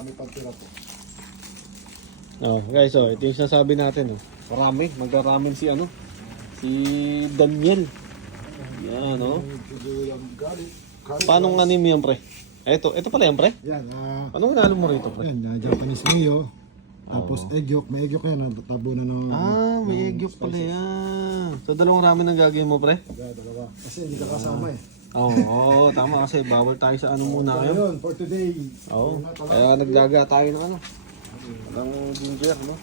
Kami pagtira po. Oh, guys, oh, ito yung sinasabi natin, oh. Marami, magra-ramen si ano? Si Daniel. Yan, oh. Paano nga name yan, pre? Ito pala yan, pre? Yan, Anong nalo mo rito, pre? yan, Japanese mayo. Tapos egg yolk, may egg yolk yan, tabunan ng... May egg yolk pala yan. So, dalawang ramen ang gagawin mo, pre? Yeah, dalawa. Kasi hindi ka kasama eh. Oo, tama kasi bawal tayo sa ano muna So, ngayon. yun, for today. Oo, kaya nagdaga tayo ng ano. Walang ginger, no?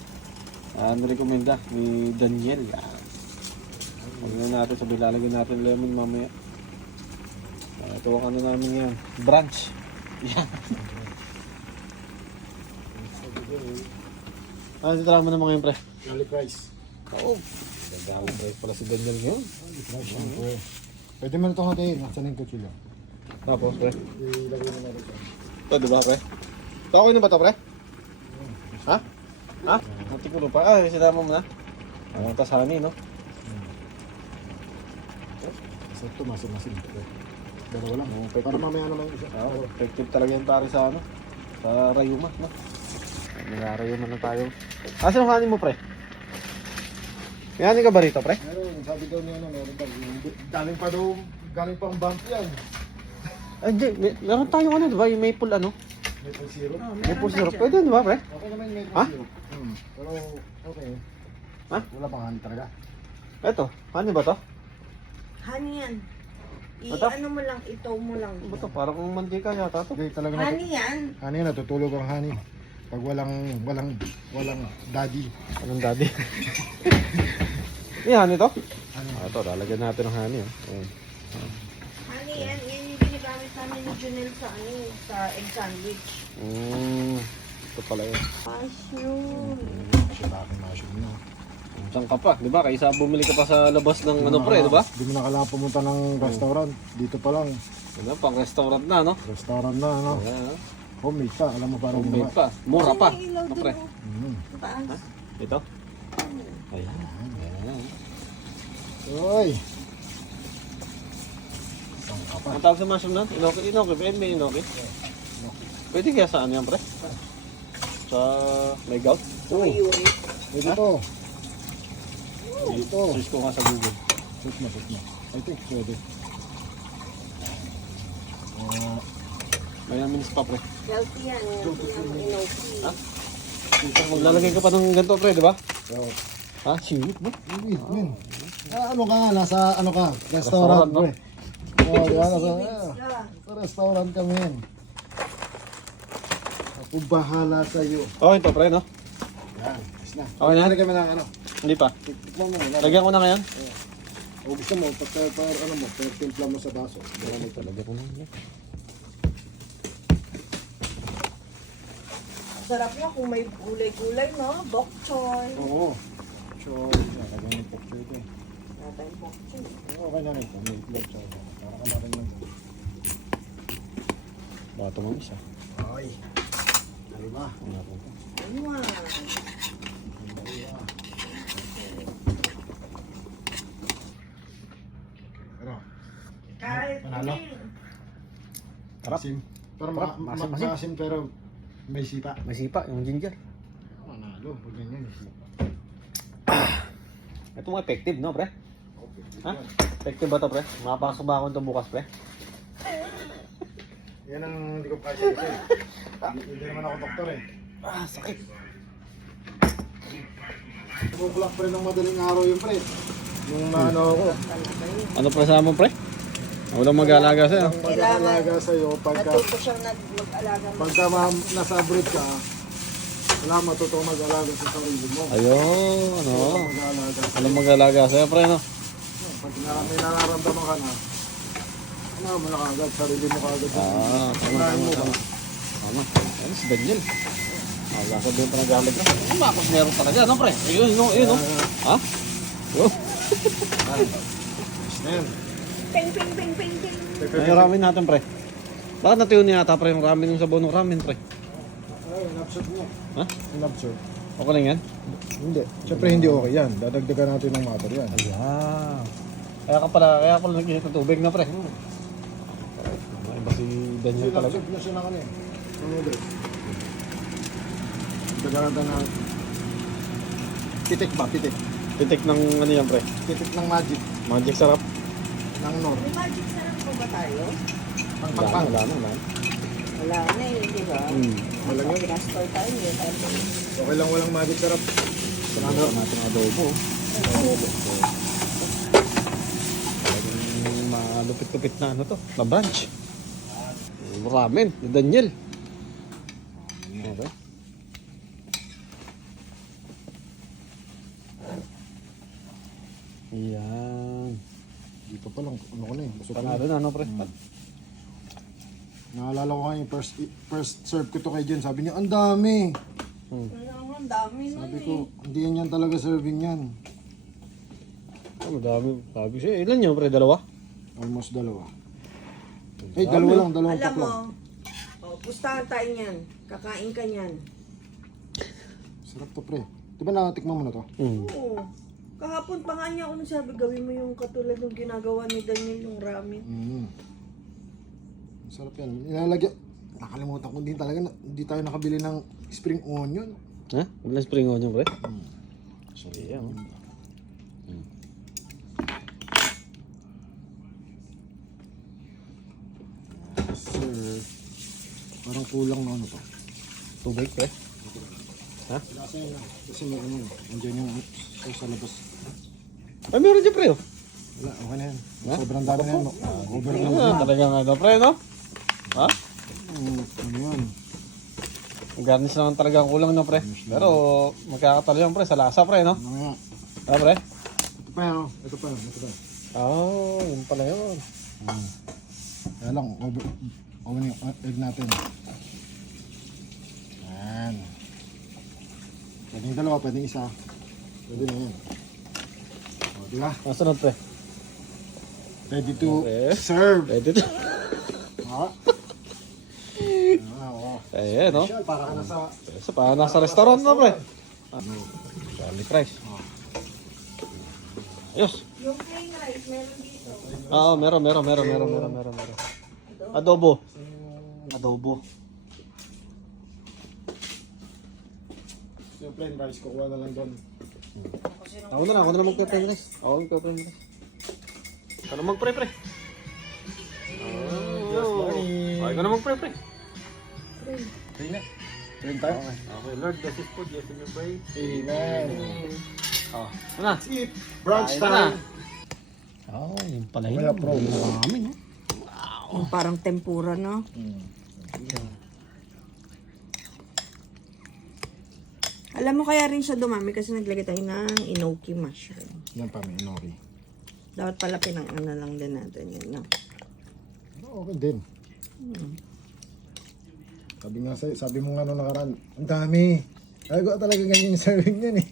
Nirekomenda ni Daniel. Pagyan natin, sabi lalagyan natin lemon mamaya. Ito ang ano namin yan. Brunch. Yan. Ano titira mo naman ngayon, pre? Garlic rice. Oo. Garlic rice pala si Daniel ngayon. Pwede man itong hatiin, naksan yung kutsilyo. Tapos, pre? Ilagay mo na rin. Ito, diba, pre? Ito, okay na ba ito, pre? Ha? Ha? Natikulo pa. Sinama mo na. Tapos honey, no? So ito, masin-masin. Dalawa lang. Para mamaya naman isa. Effective talaga yan pare sa ano? Sa rayuma, no? Nag-rayuma na tayo. Asan ang honey mo, pre? May honey ka ba rito, pre? Meron, sabi daw niya na meron daw. Galing pang bump yan. Ay, di. Meron tayong ano, diba? Yung maple ano? Maple syrup. Maple syrup. Pwede, diba, pre? Okay naman yung maple Ha? syrup. Pero okay. Ha? Wala pang honey talaga. Eto, honey ba to? Honey yan. Ito? Ano mo lang, ito mo lang. Ano ba to? Parang mantika yata to. Hindi talaga Honey yan. honey, natutulog ang honey. Pag walang daddy. Anong daddy? Yung honey to? Honey. Ito, lalagyan natin ng honey. Ayan. Honey yan. Yan yung ginagamit namin ni Junel sa sa egg sandwich. Ito pala yun. Mushroom. Siya bakit mushroom na. Saan ka pa? Di ba? Kaysa bumili ka pa sa labas ng ano pre, di ba? Hindi mo na kailangan pumunta ng restaurant. Dito pa lang. Diba? Pang restaurant na, no? Restaurant na, ano? Ayan, no? Homemade pa. Alam mo parang Homemade pa. Mura pa. Ay, ilaw No, doon, pre? oh. Taas. Ito? Ayan. Ayan. Uy! Saan ka pa? Ang tawag sa mushroom na? Inoki? Inoki? Pwede may inoki? Pwede kaya saan yan, pre? Sa may gout? Oo. Mayuri. Pwede to. Pwede to. Search ko nga sa Google. Shoot mo. I think pwede. May minis pa, pre. Healthy yan. Healthy yan. Inoki. Ha? Maglalagay ka pa ng ganito, pre, di ba? So, Ha? Singit mo? wait, man. Ano ka nga? Nasa ano ka? Restaurant, Restaurant, no? pre. Oo, di ba? Nasa, Seaweeds ka. sa restaurant kami yan. Ako bahala sa'yo. Oh, ito, pre, no? Yan. Is na. Okay na? Kami ng ano. Hindi pa. Tikman mo. Lagyan ko na ngayon? O gusto mo, ano mo, pinagtimpla mo sa baso. Lagyan ko na ngayon. Sarap yan kung may gulay-gulay, no? Bok choy. Oo. So, lagyan mo yung picture ito eh. Wala tayong bok choy. Okay na rin ito. May itlog sa ito. Para ka na rin lang. Baka tumamis, ha? Ay. Halima. Ayun. Ano? Kahit Panalo? Sarap. Masim. Pero Masim. masim pero may sipa. May sipa, yung ginger. Manalo. Pag ganyan may sipa. Ito mga effective, no, pre? Ha? Effective ba ito, pre? Makapasok ba ako ito bukas, pre? Yan ang hindi ko kaya ito eh. Hindi naman ako doktor eh. Sakit. Bubulak pa rin ng madaling araw yung pre. Yung ano ako. Ano pa sa mo, pre? Walang mag-aalaga sa'yo. Ang mag-aalaga sa'yo pagka natuto siyang mag-alaga mo. pagka nasa abroad ka, wala matutong mag-alaga sa sarili mo. Ayun, ano? Mag-aalaga. Walang mag-aalaga sa'yo, pre, no? Pag may nararamdaman ka na, ano mo na kagad, sarili mo kagad. Tama. Tama. Ano, si Daniel. Sabihin pa nag-alag na. Ang bakos meron talaga, ano, pre? Ayun, no? Ayun, no? Ha? Ayun. Ayan. Ping, ping, ping, ping, ping. Ay, ramen natin, pre. Bakit natuyo niya ata, pre, yung ramen yung sabaw ng ramen, pre? Ay, inabsorb mo. Ha? Inabsorb. Okay lang yan? Hindi. Siyempre hindi okay yan. Dadagdagan natin ng water yan. Ayan. Kaya pala nag-init ng tubig na, pre. Iba si Daniel talaga. Inabsorb na siya ng ano eh. Ng noodle. Lagyan natin ng pitik ba? Pitik. Titik ng ano yan, pre? Pitik ng magic. Magic sarap. Ng nor. May magic sarap po ba tayo? Pang Wala pang pang. na, wala na. Wala na eh, di ba? Walang yun. Pinastore tayo, hindi tayo. Okay lang walang magic sarap. Ano natin adobo. Talagang malupit-lupit na ano to, na branch. Ramen, ni Daniel. Okay. Yan. Dito pa lang. Ano ko na eh. Busog ko na. Panalo na, ano pre? Naalala ko nga yung first serve ko to kay Jen. Sabi niya, ang dami. Wala nga, ang dami nun Sabi eh. ko, hindi yan talaga serving yan. Ano dami, sabi siya. Ilan yun pre? Dalawa? Almost dalawa. Eh, dalawa lang. Dalawang Alam pack mo, lang. pustahan tayo niyan. Kakain ka niyan. Sarap to pre. Di ba nakatikman mo na to? Oo. Kahapon pa nga niya ako nagsabi, gawin mo yung katulad ng ginagawa ni Daniel yung ramen. Sarap yan. Nilalagyan. Nakalimutan ko din talaga. Hindi tayo nakabili ng spring onion. Ha? Wala spring onion pre? So, yeah. Sir. Parang kulang na ano to. Tubig pre? Ha? Kasi may ano. Nandiyan yung sa labas. Ay, meron dyan pre oh. Wala, okay na yan. Ha? Sobrang dami na yan. No? Over na Ah, talagang ano pre no? Ha? Ano yan? Garnish naman talaga ang kulang no pre. Pero magkakatalo yan pre sa lasa pre no? Ano nga? Ha pre? Ito pa yan. Oh. Ito pa. Ito pa. Oh, yun pala yun. Kaya lang, over yung egg natin. Yan. Pwedeng dalawa, pwedeng isa. Pwede na yan. O, diba? Masunod pre. Ready to Okay. serve. Ready to? Ha? Oo. Ayan no? Special, para ka na sa... So, parang nasa restaurant na pre. Charlie Price. Ayos. Yung plain rice, meron dito. Oo, meron. Adobo. Yung plain rice, kukuha na lang doon. Ako na magpe-pre rice. Ako magpe-pre rice. Ano magpre pre? Yes, morning. Ay, na magpre pre. Train na. Train tayo. Okay, Lord, bless His food. Yes, in your praise. Amen. Oh, ano? Eat. Brunch Kain na. time. Oh, yun pala Kaya pro, marami no? Yung parang tempura, no? Alam mo kaya rin siya dumami kasi naglagay tayo ng enoki mushroom. Yan pa, may inori. Dapat pala pinang-ano lang din natin yun, no? Okay din. Sabi mo nga nung nakaraan, ang dami. Ay ko talaga ganyan yung serving yan eh.